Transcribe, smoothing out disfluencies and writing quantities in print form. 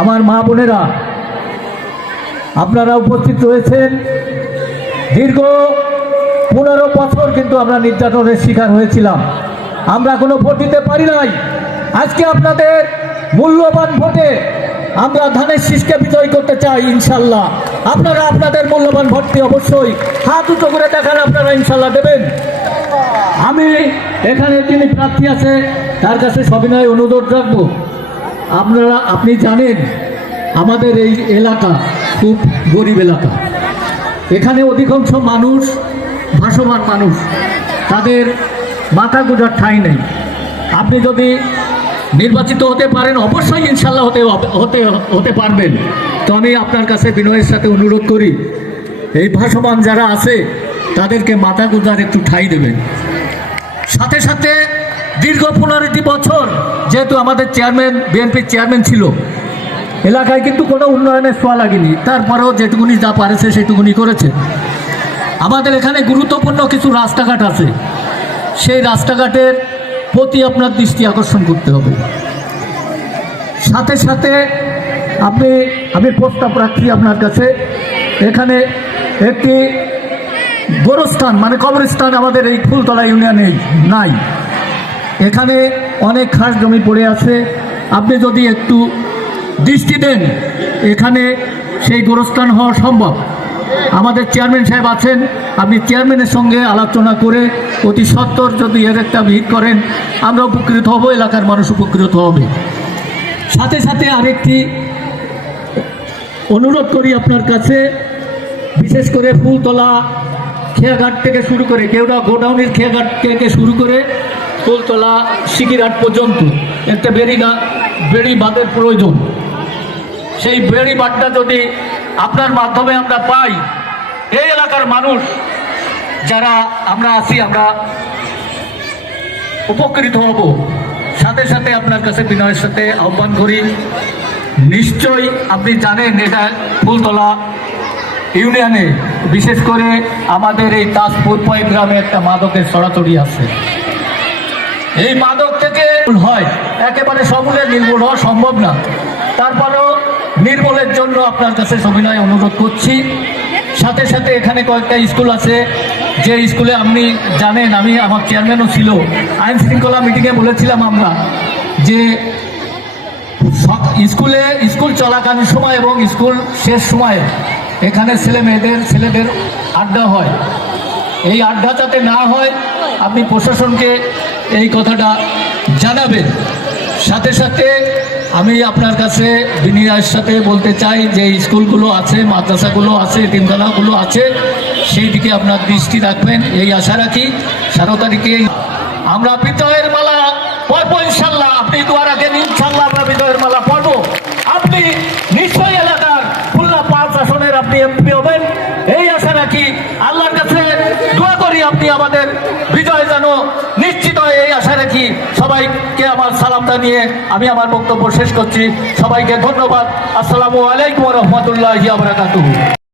আমার মা বোনেরা, আপনারা উপস্থিত রয়েছেন। দীর্ঘ 15 বছর কিন্তু আমরা নির্যাতনের শিকার হয়েছিলাম। আমরা কোনো ভোট দিতে পারি নাই। আজকে আপনাদের মূল্যবান ভোটে আমরা ধানের শীষকে বিজয় করতে চাই ইনশাল্লাহ। আপনারা আপনাদের মূল্যবান ভোটটি অবশ্যই হাত উঁচু করে দেখান, আপনারা ইনশাল্লাহ দেবেন। আমি এখানে যিনি প্রার্থী আছে তার কাছে সবিনয় অনুরোধ রাখবো, আপনি জানেন আমাদের এই এলাকা খুব গরিব এলাকা। এখানে অধিকাংশ মানুষ ভাসমান মানুষ, তাদের মাথা গোঁজার ঠাঁই নেই। আপনি যদি নির্বাচিত হতে পারেন, অবশ্যই ইনশাল্লাহ হতে পারবেন। তো আমি আপনার কাছে বিনয়ের সাথে অনুরোধ করি, এই ভাসমান যারা আছে তাদেরকে মাথা গোঁজার একটু ঠাঁই দেবেন। সাথে সাথে দীর্ঘ 15টি বছর যেহেতু আমাদের চেয়ারম্যান বিএনপির চেয়ারম্যান ছিল, এলাকায় কিন্তু কোনো উন্নয়নের ছোঁয়া লাগেনি। তারপরেও যেটুকুনি যা পারেছে সেটুকুনি করেছে। আমাদের এখানে গুরুত্বপূর্ণ কিছু রাস্তাঘাট আছে, সেই রাস্তাঘাটের প্রতি আপনার দৃষ্টি আকর্ষণ করতে হবে। সাথে সাথে আমি প্রস্তাব রাখছি আপনার কাছে, এখানে একটি গোরস্থান মানে কবরস্থান আমাদের এই ফুলতলা ইউনিয়নে নাই। এখানে অনেক খাস জমি পড়ে আছে, আপনি যদি একটু দৃষ্টি দেন এখানে সেই গোরস্থান হওয়া সম্ভব। আমাদের চেয়ারম্যান সাহেব আছেন, আপনি চেয়ারম্যানের সঙ্গে আলোচনা করে অতি সত্বর যদি এর একটা ভিড় করেন, আমরা উপকৃত হব, এলাকার মানুষ উপকৃত হবে। সাথে সাথে আরেকটি অনুরোধ করি আপনার কাছে, বিশেষ করে ফুলতলা খেয়াঘাট থেকে শুরু করে কেওড়া গোডাউনের খেয়াঘাট থেকে শুরু করে ফুলতলা সিকিরহাট পর্যন্ত একটা বেড়ি বাঁধের প্রয়োজন। সেই বেড়ি বাঁধটা যদি আপনার মাধ্যমে আমরা পাই, এই এলাকার মানুষ যারা আমরা আছি আমরা উপকৃত হব। সাথে সাথে আপনার কাছে বিনয়ের সাথে আহ্বান করি, নিশ্চয়ই আপনি জানেন এটা ফুলতলা ইউনিয়নে বিশেষ করে আমাদের এই তাজপুর গ্রামে একটা মাদকের ছড়াছড়ি আছে। এই মাদক থেকে হয় একেবারে সমূলে নির্মূল হওয়া সম্ভব না, তারপরেও নির্মূলের জন্য আপনার কাছে সবিনয় অনুরোধ করছি। সাথে সাথে এখানে কয়েকটা স্কুল আছে, যে স্কুলে আপনি জানেন, আমার চেয়ারম্যানও ছিল, আইন শৃঙ্খলা মিটিংয়ে বলেছিলাম আমরা যে স্কুল চলাকালীন সময় এবং স্কুল শেষ সময়ে এখানে ছেলেদের আড্ডা হয়। এই আড্ডা যাতে না হয় আপনি প্রশাসনকে এই কথাটা জানাবেন। সাথে সাথে আমি আপনার কাছে বিনয়ের সাথে বলতে চাই যে স্কুলগুলো আছে, মাদ্রাসাগুলো আছে, এতিমখানাগুলো আছে, সেই দিকে আপনার দৃষ্টি রাখবেন, এই আশা রাখি। 17 তারিখে আমরা বিজয়ের মালা পরবো ইনশাল্লাহ। আপনি দোয়া রাখেন, ইনশাল্লাহ আমরা বিজয়ের মালা পরবো। আপনি নিশ্চয়ই এলাকার খুলনা 5 আসনের আপনি এমপি হবেন, এই আশা রাখি। আল্লাহর কাছে দোয়া করি আপনি আমাদের বিজয় যেন নিশ্চিত হয়, এই আশা রাখি। সবাইকে আমার সালামটা নিয়ে আমি আমার বক্তব্য শেষ করছি। সবাইকে ধন্যবাদ। আসসালামু আলাইকুম ওয়া রাহমাতুল্লাহি ওয়া বারাকাতুহু।